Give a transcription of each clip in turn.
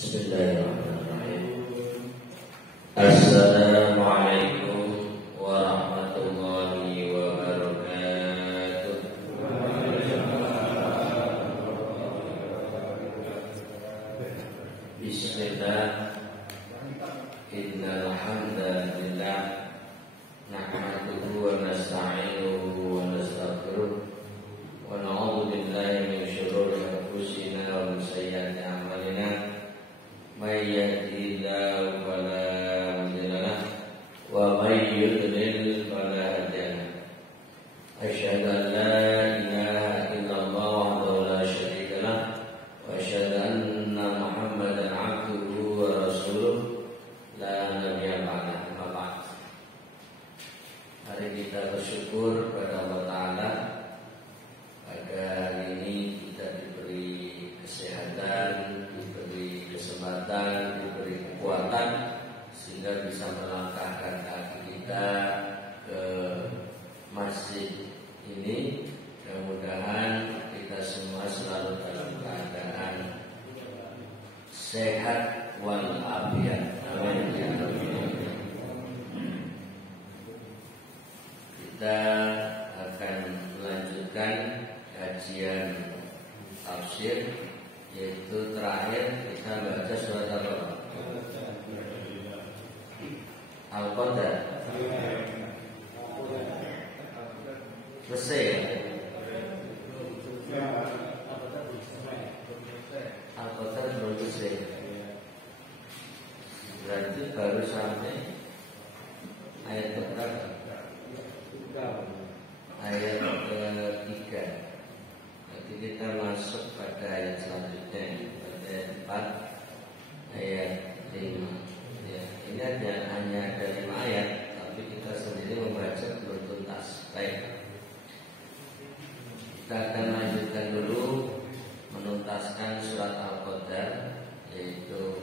Bismillahirrahmanirrahim. Assalamualaikum warahmatullahi wabarakatuh. Bismillah. Innal hamdalillah nahmaduhu wa nasta'inuhu wa nastaghfiruh wa na'udzu billahi min shururi anfusina wa min sayyiati a'malina. May yahdihillahu fala mudilla lahu wa may yudlil fala hadiya lahu. Asyhadu an la ilaha illallah wahdahu la syarika lahu wa asyhadu anna Muhammadan 'abduhu wa rasuluh la nabiyya ba'dahu. Amma ba'd. Mari kita bersyukur kepada Allah Ta'ala. Pada hari ini kita diberi kesehatan, diberi kesempatan, diberi kekuatan sehingga bisa melangkahkan kaki kita ke masjid ini. Mudah-mudahan kita semua selalu dalam keadaan sehat walafiat. Amin ya rabbal alamin. Kita akan melanjutkan kajian tafsir, yaitu terakhir kita baca surat apa? Al-Qadar. Selesai ya? Al-Qadar belum selesai. Berarti baru sampai ayat berapa? Ayat ketiga. Nanti kita masuk pada ayat selanjutnya, pada ayat 4, ayat 5. Ya, ini hanya ada 5 ayat, tapi kita sendiri membaca belum tuntas. Baik, kita akan lanjutkan dulu menuntaskan surat Al-Qadar, yaitu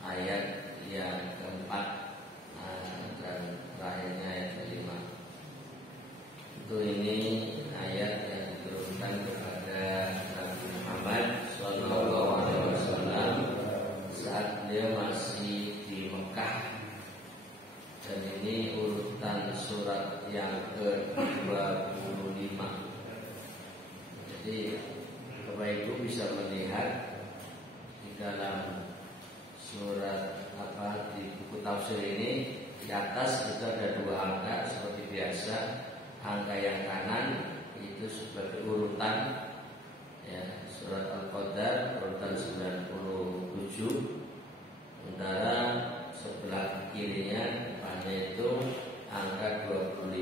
ayat yang keempat dan terakhirnya ayat kelima. Itu ini ayat yang diturunkan kepada Nabi Muhammad SAW saat beliau masih di Mekah. Dan ini urutan surat yang ke-25. Jadi Bapak Ibu bisa melihat di dalam surat di buku tafsir ini, di atas itu ada 2 angka seperti biasa. Angka yang kanan itu sebagai urutan, ya, surat Al-Qadar urutan 97. Sementara sebelah kirinya depannya itu angka 25.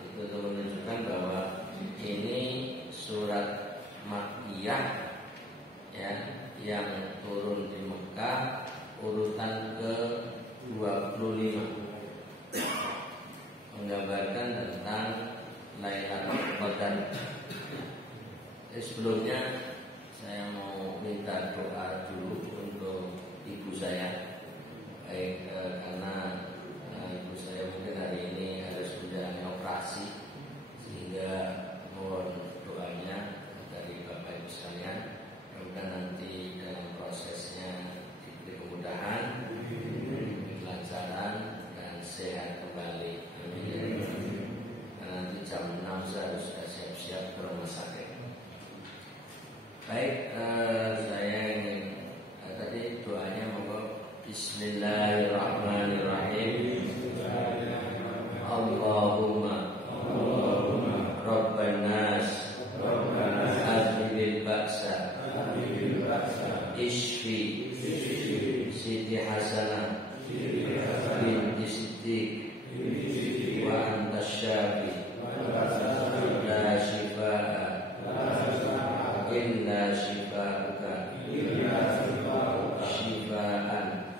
Itu untuk menunjukkan bahwa ini surat Makkiyah, ya, yang turun di Mekah, urutan ke-25, menggambarkan tentang Lailatul Qadar. Sebelumnya saya mau minta doa dulu untuk ibu saya. Baik, karena ibu saya mungkin hari ini harus menjalani operasi, sehingga mohon doanya dari Bapak Ibu sekalian. Mudah-mudahan nanti dalam prosesnya diberi kemudahan, kelancaran, dan sehat kembali. Amin. Nanti jam 6 saya harus sudah siap-siap ke rumah sakit. Baik, saya ingin tadi doanya monggo. Bismillahirrahmanirrahim. Allahumma Rabban nas adhibil ba'sa Ishfi Siti Hasanah binti Siddiq wa anta syafi la shifa'a illa shifa'uka shifa'an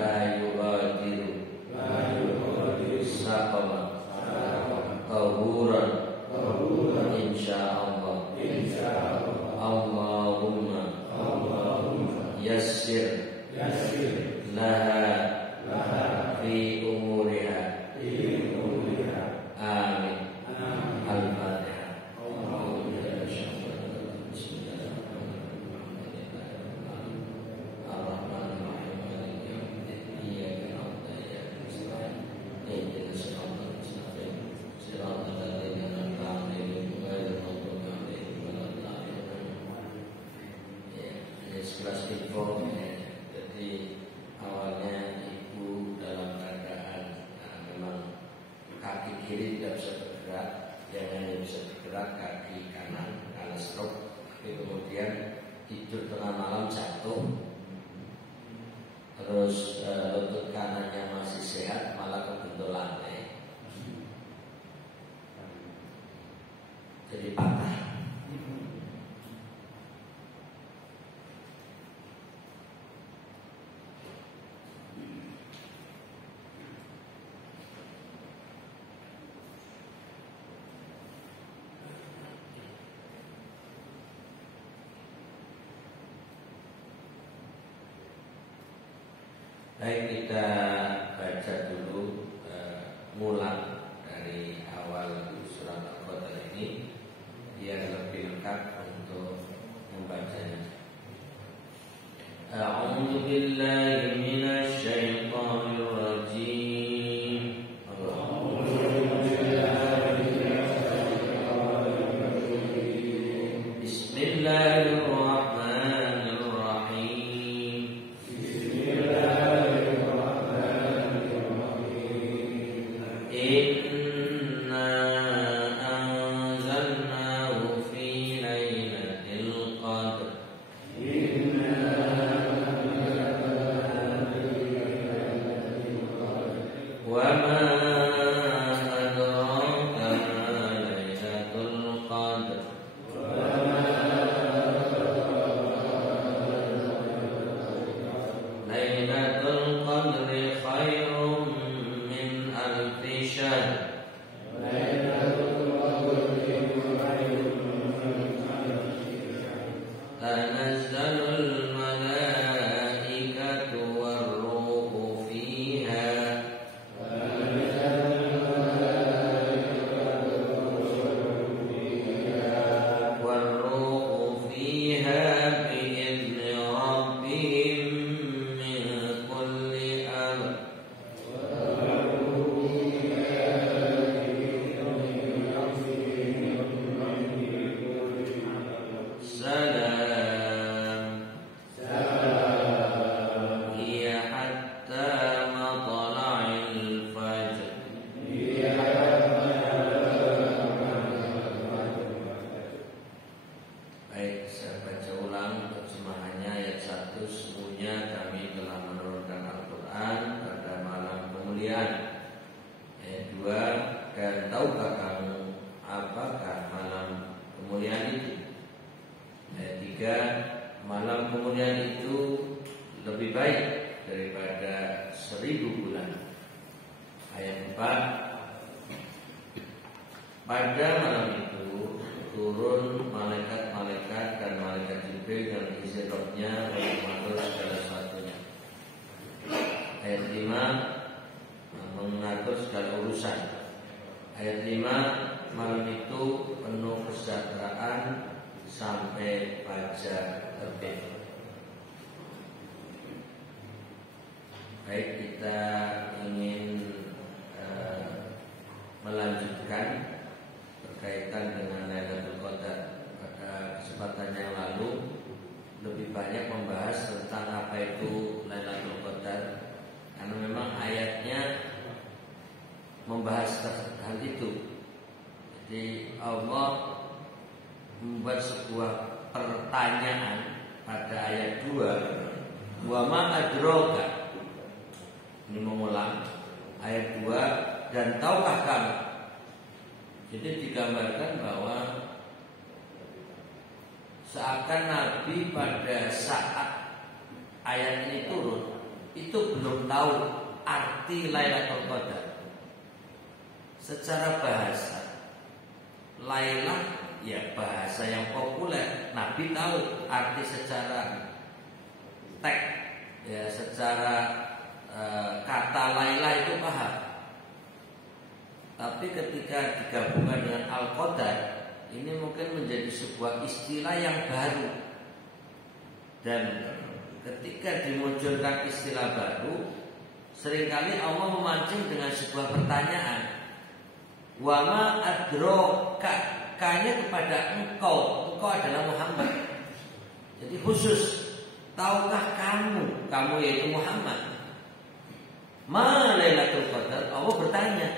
la yughadiru saqama tahuran insyaallah. Allahumma yassir laha fi umuriha. Amin. Al-Fatihah. sekilas info ya. Jadi awalnya ibu dalam keadaan memang kaki kiri tidak bisa bergerak, yang hanya bisa bergerak kaki kanan karena stroke. Tapi kemudian tidur tengah malam jatuh, terus lutut kanannya masih sehat malah kebentur lantai, jadi patah. Baik, kita baca dulu ngulang dari awal surat Al-Qadr ini biar lebih lengkap untuk membacanya. A'udzu billahi minasy syaithanir rajim. Bismillahirrahmanirrahim. Secara bahasa, Lailah ya bahasa yang populer. Nabi tahu arti secara teks, ya secara kata Lailah itu paham. Tapi ketika digabungkan dengan Al-Qadar, ini mungkin menjadi sebuah istilah yang baru. Dan ketika dimunculkan istilah baru, seringkali Allah memancing dengan sebuah pertanyaan. Wa ma adroka, kanya kepada engkau adalah Muhammad. Jadi khusus tahukah kamu yaitu Muhammad, ma Lailatul Qadar? Allah bertanya,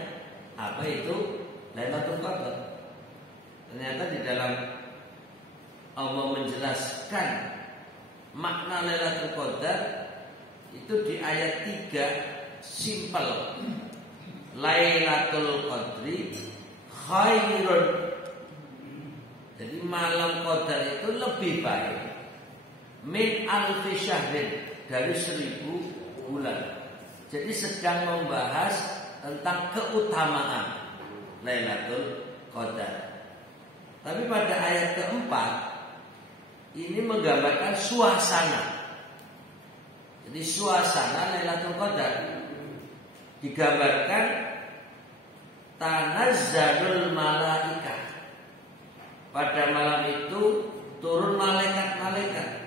apa itu Lailatul Qadar? Ternyata di dalam Allah menjelaskan makna Lailatul Qadar itu di ayat 3 simpel. Lailatul Qadri khairun. Jadi malam Qadar itu lebih baik min alfi syahrin, dari 1000 bulan. Jadi sedang membahas tentang keutamaan Lailatul Qadar. Tapi pada ayat keempat ini menggambarkan suasana. Jadi suasana Lailatul Qadar digambarkan tanazzalul malaikah. Pada malam itu turun malaikat-malaikat.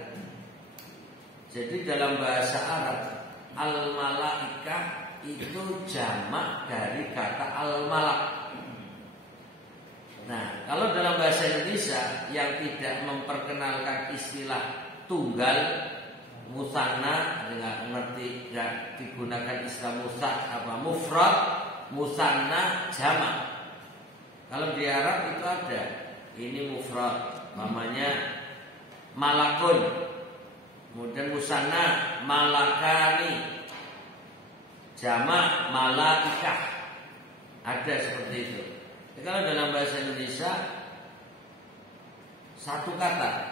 Jadi dalam bahasa Arab al-malaikah itu jamak dari kata al-malak. Nah, kalau dalam bahasa Indonesia yang tidak memperkenalkan istilah tunggal, musanna, nggak ngerti, nggak digunakan istilah mufrad, musanna, jamak. Kalau di Arab itu ada, ini mufrad, namanya malakun. Kemudian musanna malakani, jamak malaikah, ada seperti itu. Jadi kalau dalam bahasa Indonesia satu kata,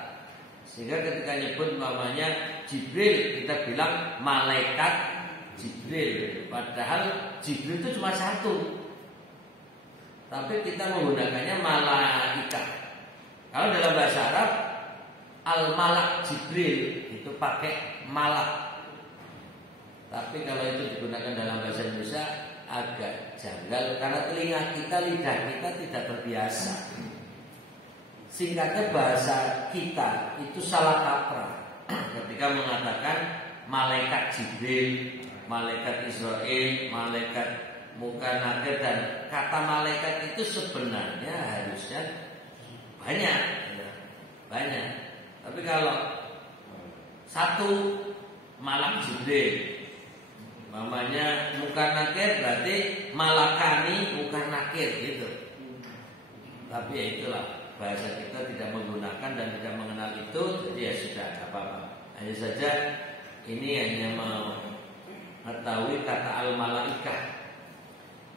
sehingga ketika nyebut namanya Jibril kita bilang malaikat Jibril, padahal Jibril itu cuma satu, tapi kita menggunakannya malaikat. Kalau dalam bahasa Arab al-malak Jibril itu pakai malak. Tapi kalau itu digunakan dalam bahasa Indonesia agak janggal karena telinga kita, lidah kita tidak terbiasa. Singkatnya bahasa kita itu salah kaprah ketika mengatakan malaikat Jibril, malaikat Israel, malaikat Mukanakir, dan kata malaikat itu sebenarnya harusnya banyak. Tapi kalau satu malak Jibril, namanya Mukanakir, berarti malakani Mukanakir gitu. Tapi ya itulah, bahasa kita tidak menggunakan dan tidak mengenal itu, jadi ya sudah apa-apa. Hanya saja ini hanya mengetahui kata al-malaikah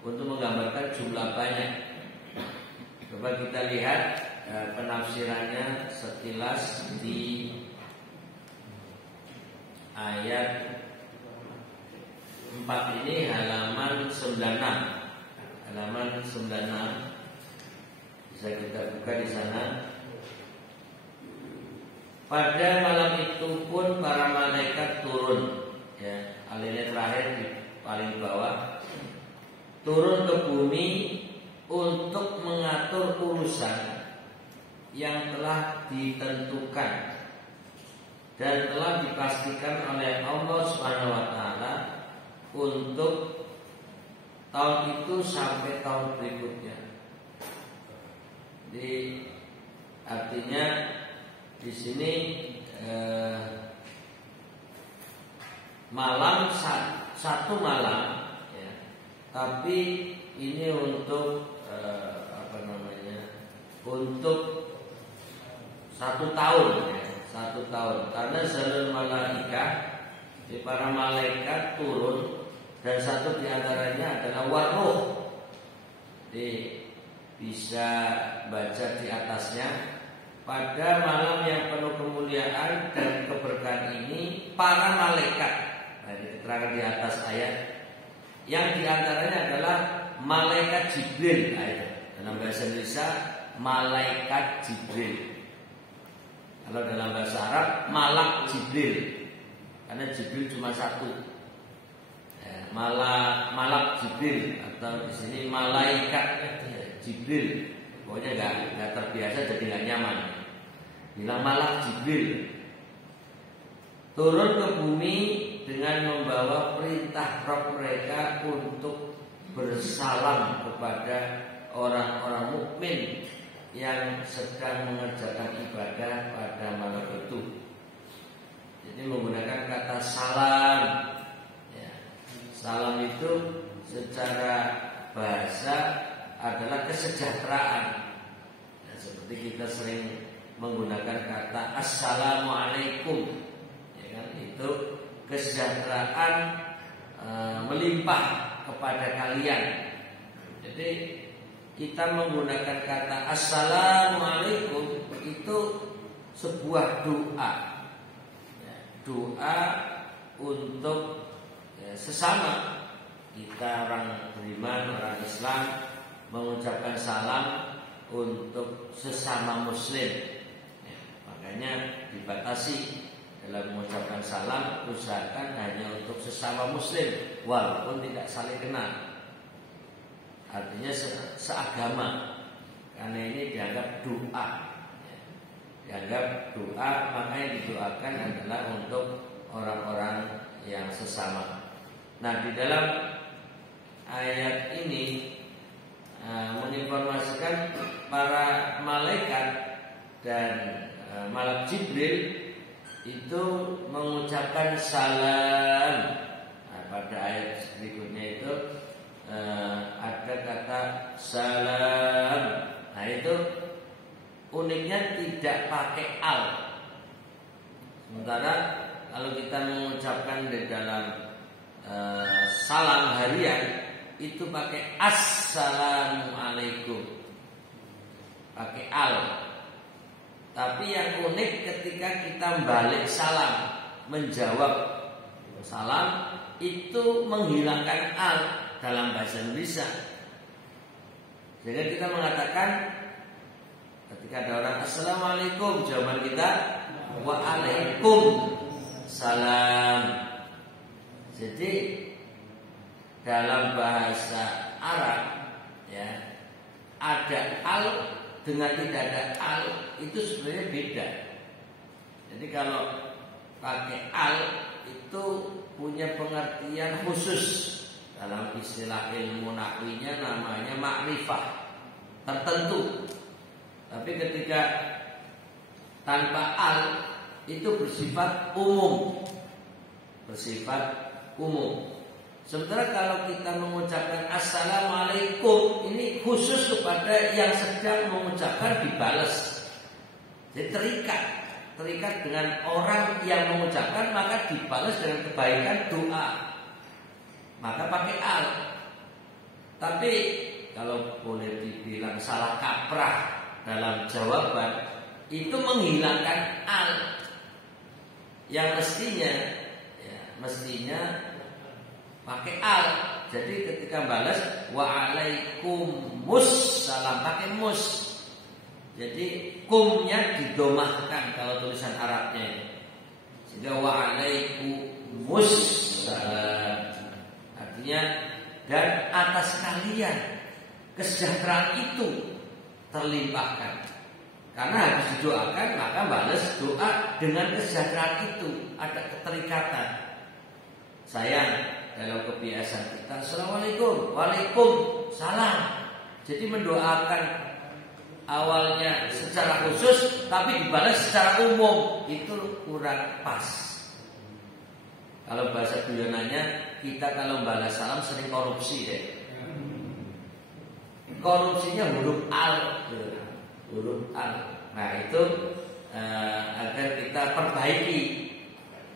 untuk menggambarkan jumlah banyak. Coba kita lihat penafsirannya sekilas di ayat 4 ini, halaman 96. Halaman 96 bisa kita buka di sana. Pada malam itu pun para malaikat turun, ya, alinea terakhir di paling bawah, turun ke bumi untuk mengatur urusan yang telah ditentukan dan telah dipastikan oleh Allah Subhanahu wa taala untuk tahun itu sampai tahun berikutnya. Jadi artinya di sini malam satu malam, ya, tapi ini untuk untuk 1 tahun, ya, 1 tahun. Karena zalul malaikah, di para malaikat turun, dan satu diantaranya adalah waruh. Jadi bisa baca di atasnya, pada malam yang penuh kemuliaan dan keberkahan ini para malaikat. Nah, diterangkan di atas ayat, yang diantaranya adalah malaikat Jibril. Dalam bahasa Indonesia malaikat Jibril. Kalau dalam bahasa Arab malak Jibril, karena Jibril cuma satu. Malak Jibril, atau di sini malaikat Jibril. Pokoknya nggak terbiasa, jadi nggak nyaman. Bilang malak Jibril turun ke bumi dengan membawa perintah Rabb mereka untuk bersalam kepada orang-orang mukmin yang sedang mengerjakan ibadah pada malam itu. Jadi alaikum, ya kan? Itu kesejahteraan melimpah kepada kalian. Jadi kita menggunakan kata assalamualaikum itu sebuah doa, doa untuk sesama kita, orang beriman, orang Islam, mengucapkan salam untuk sesama muslim. Makanya dibatasi dalam mengucapkan salam, usahakan hanya untuk sesama muslim walaupun tidak saling kenal. Artinya seagama, karena ini dianggap doa. Dianggap doa, makanya didoakan adalah untuk orang-orang yang sesama. Nah, di dalam ayat ini menginformasikan para malaikat dan malaikat Jibril itu mengucapkan salam. Nah, pada ayat berikutnya itu ada kata salam. Nah, itu uniknya tidak pakai al. Sementara kalau kita mengucapkan di dalam salam harian itu pakai assalamualaikum, pakai al. Tapi yang unik ketika kita balik salam, menjawab salam itu menghilangkan al dalam bahasa Indonesia. Sehingga kita mengatakan ketika ada orang assalamualaikum, jawaban kita waalaikumsalam. Jadi dalam bahasa Arab ya, ada al dengan tidak ada al itu sebenarnya beda. Jadi kalau pakai al itu punya pengertian khusus. Dalam istilah ilmu nahwinya namanya makrifah tertentu. Tapi ketika tanpa al itu bersifat umum. Bersifat umum. Sementara kalau kita mengucapkan assalamualaikum, ini khusus kepada yang sedang mengucapkan dibalas. Jadi terikat dengan orang yang mengucapkan, maka dibalas dengan kebaikan doa. Maka pakai al. Tapi kalau boleh dibilang salah kaprah dalam jawaban, itu menghilangkan al. Yang mestinya pakai al. Jadi ketika balas waalaikumsalam pakai mus. Jadi kumnya didomahkan kalau tulisan Arabnya ini. Sehingga waalaikumsalam. Artinya dan atas kalian kesejahteraan itu terlimpahkan. Karena harus didoakan, maka balas doa dengan kesejahteraan itu. Ada keterikatan. Sayang, dalam kebiasaan kita assalamualaikum, waalaikumsalam. Jadi mendoakan awalnya secara khusus tapi dibalas secara umum, itu kurang pas. Kalau bahasa guyonannya, kita kalau balas salam sering korupsi deh. Korupsinya huruf al. Nah itu agar kita perbaiki.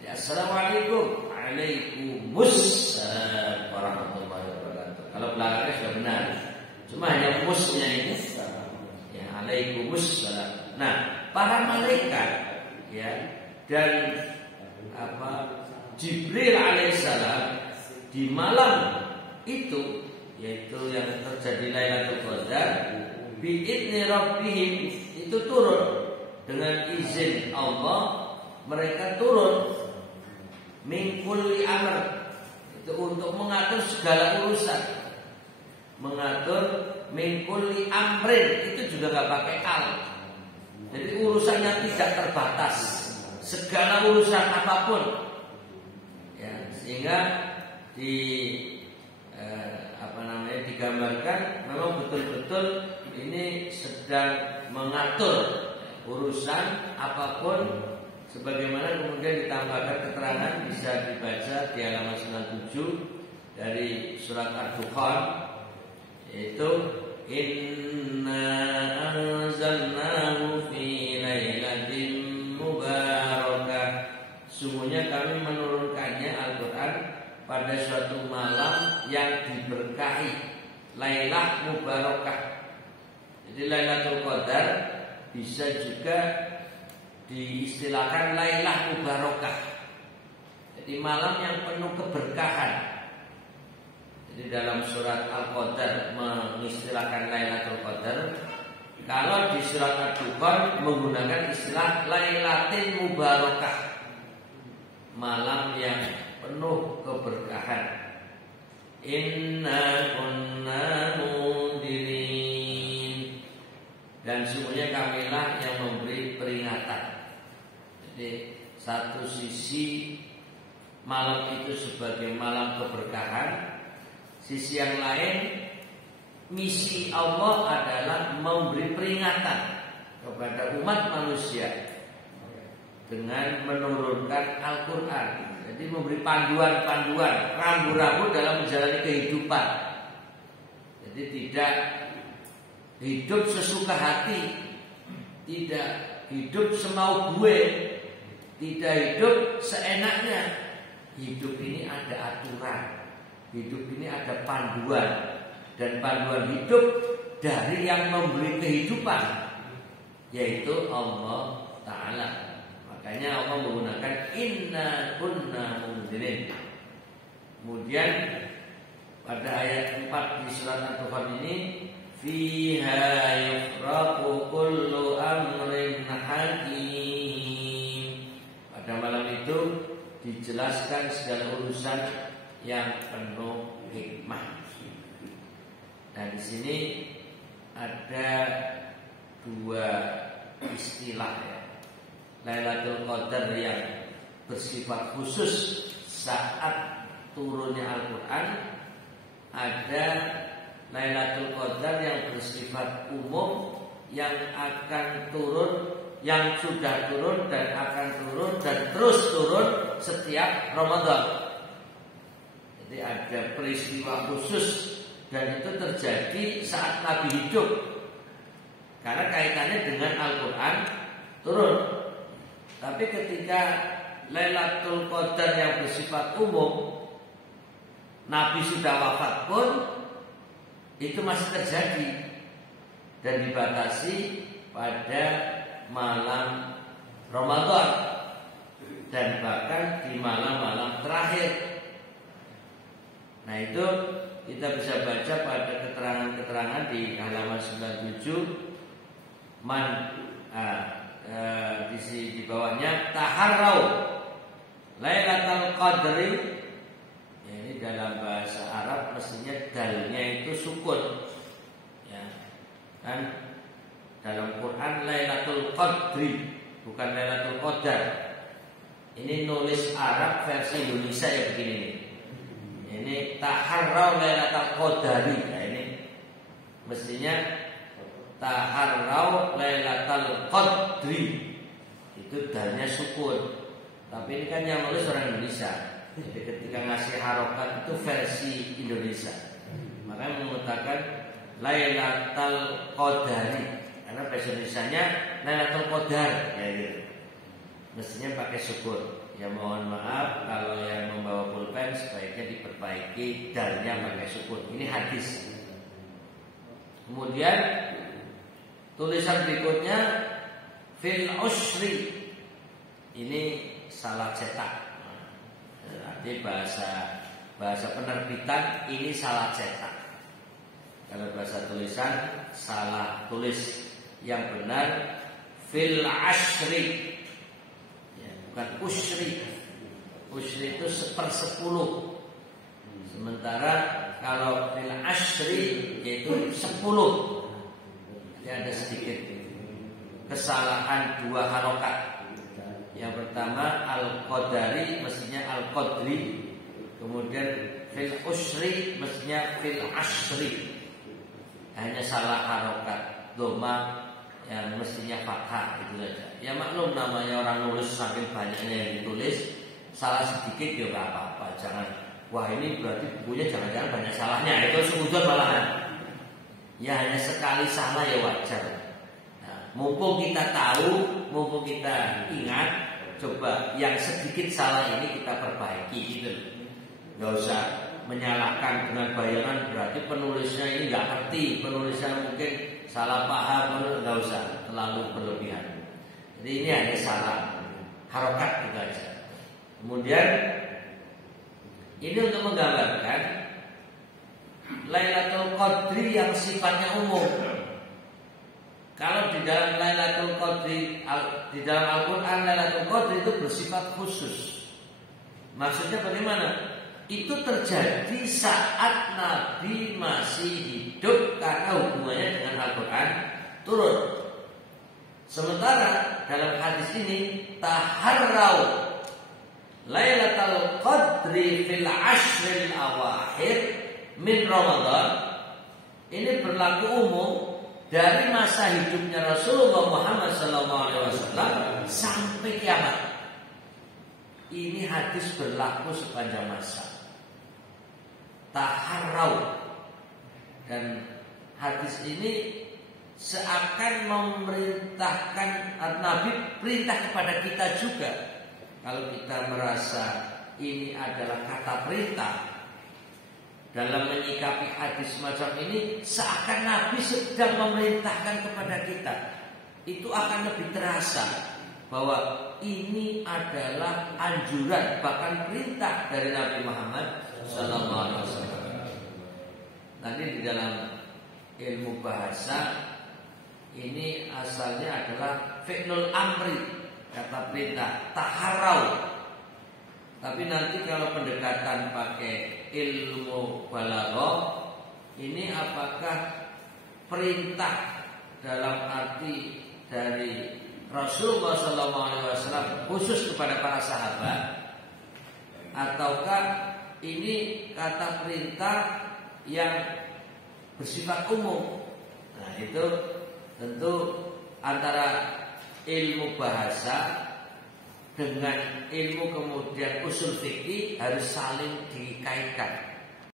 Ya, assalamualaikum, waalaikumsalam warahmatullahi wabarakatuh. Kalau belakangnya sudah benar, cuma hanya musnya ini. Ya, alaikumussalam. Nah, para malaikat ya dan Jibril alaihissalam di malam itu, yaitu yang terjadi Lailatul Qadar, bi'idni rabbihim, itu turun dengan izin Allah. Mereka turun min kulli amr, itu untuk mengatur segala urusan. Mengatur min kulli amrin, itu juga gak pakai al. Jadi urusannya tidak terbatas, segala urusan apapun ya, sehingga digambarkan memang betul-betul ini sedang mengatur urusan apapun, sebagaimana kemudian ditambahkan keterangan bisa dibaca di halaman 97 dari surat Ad-Dukhan, yaitu inna anzalnahu fi lailatin mubarakah sungguhnya kami menurunkannya Al-Quran pada suatu malam yang diberkahi, Lailah Mubarakah. Jadi Lailatul Qadar bisa juga diistilahkan Lailah Mubarakah. Jadi malam yang penuh keberkahan. Jadi dalam surat Al-Qadar mengistilahkan Lailatul Qadar. Kalau di surat Ad-Dukhan menggunakan istilah Lailatin Mubarakah, malam yang penuh keberkahan. Inna kunna mundirin, dan sungguhnya kamilah yang memberi peringatan. Jadi satu sisi malam itu sebagai malam keberkahan, sisi yang lain misi Allah adalah memberi peringatan kepada umat manusia dengan menurunkan Al-Quran. Jadi memberi panduan-panduan, rambu-rambu dalam menjalani kehidupan. Jadi tidak hidup sesuka hati, tidak hidup semau gue, tidak hidup seenaknya. Hidup ini ada aturan, hidup ini ada panduan. Dan panduan hidup dari yang memberi kehidupan, yaitu Allah Ta'ala. Makanya Allah menggunakan Inna kunna mundirin. Kemudian pada ayat 4 di surat Ad-Dukhan ini, Fiha yufraqu kullu amrin hakim. Pada malam itu dijelaskan segala urusan yang penuh hikmah. Dan di sini ada dua istilah ya. Lailatul Qadar yang bersifat khusus saat turunnya Al-Quran, ada Lailatul Qadar yang bersifat umum yang akan turun, yang sudah turun dan akan turun dan terus turun setiap Ramadan. Jadi ada peristiwa khusus dan itu terjadi saat Nabi hidup, karena kaitannya dengan Al-Quran turun. Tapi ketika Lailatul Qadar yang bersifat umum, Nabi sudah wafat pun itu masih terjadi dan dibatasi pada malam Ramadan dan bahkan di malam-malam terakhir. Nah itu kita bisa baca pada keterangan-keterangan di halaman 97 di bawahnya taharrau Lailatul Qadri. Ya, ini dalam bahasa Arab mestinya dalnya itu sukun. Ya. Kan dalam Quran Lailatul Qadri bukan Lailatul Qadar. Ini nulis Arab versi Indonesia ya begini nih. Ini taharrau Lailatul Qadri. Nah ini mestinya taharrau Lailatul Qadri. Itu dalnya sukun. Tapi ini kan yang nulis orang Indonesia. Jadi ketika ngasih harokat itu versi Indonesia. Makanya mengatakan Lailatul Qadri, karena bahasa Indonesianya Lailatul Qadar ya gitu. Mestinya pakai sukun. Ya mohon maaf kalau yang membawa pulpen sebaiknya diperbaiki dalnya pakai sukun. Ini hadis. Kemudian tulisan berikutnya fil usri. Ini salah cetak. Arti bahasa penerbitan ini salah cetak. Kalau bahasa tulisan salah tulis. Yang benar fil ashri. Bukan usri. Usri itu 1/10. Sementara kalau fil ashri yaitu 10. Jadi ada sedikit kesalahan dua harokat. Yang pertama al-qadari mestinya al-qadri, kemudian fil usri mestinya fil ashri. Hanya salah harokat doma yang mestinya fathah itu saja. Ya maklum namanya orang nulis saking banyaknya yang ditulis, salah sedikit ya nggak apa-apa. Jangan wah ini berarti bukunya jangan-jangan banyak salahnya. Itu seudon malahan. Ya hanya sekali salah ya wajar. Nah, mumpung kita tahu, mumpung kita ingat, coba yang sedikit salah ini kita perbaiki gitu. Nggak usah menyalahkan dengan bayangan berarti penulisnya ini nggak ngerti, penulisnya mungkin salah paham, nggak usah terlalu berlebihan. Jadi ini hanya salah harokat gitu aja. Kemudian ini untuk menggambarkan Lailatul Qadri yang sifatnya umum. Kalau di dalam Lailatul Qadri, di dalam Al-Quran Lailatul Qadri itu bersifat khusus. Maksudnya bagaimana? Itu terjadi saat Nabi masih hidup karena hubungannya dengan Al-Quran turun. Sementara dalam hadis ini taharrau Lailatul Qadri fil ashril awakhir min Ramadan. Ini berlaku umum dari masa hidupnya Rasulullah Muhammad SAW sampai kiamat. Ini hadis berlaku sepanjang masa. Taharrau. Dan hadis ini seakan memerintahkan, Nabi perintah kepada kita juga. Kalau kita merasa ini adalah kata perintah dalam menyikapi hadis macam ini, seakan Nabi sedang memerintahkan kepada kita. Itu akan lebih terasa bahwa ini adalah anjuran, bahkan perintah dari Nabi Muhammad SAW. Nanti di dalam ilmu bahasa ini asalnya adalah fi'lul amri, kata perintah, taharau. Tapi nanti kalau pendekatan pakai ilmu balaghah, ini apakah perintah dalam arti dari Rasulullah SAW khusus kepada para sahabat, ataukah ini kata perintah yang bersifat umum? Nah, itu tentu antara ilmu bahasa dengan ilmu kemudian usul fikih harus saling dikaitkan.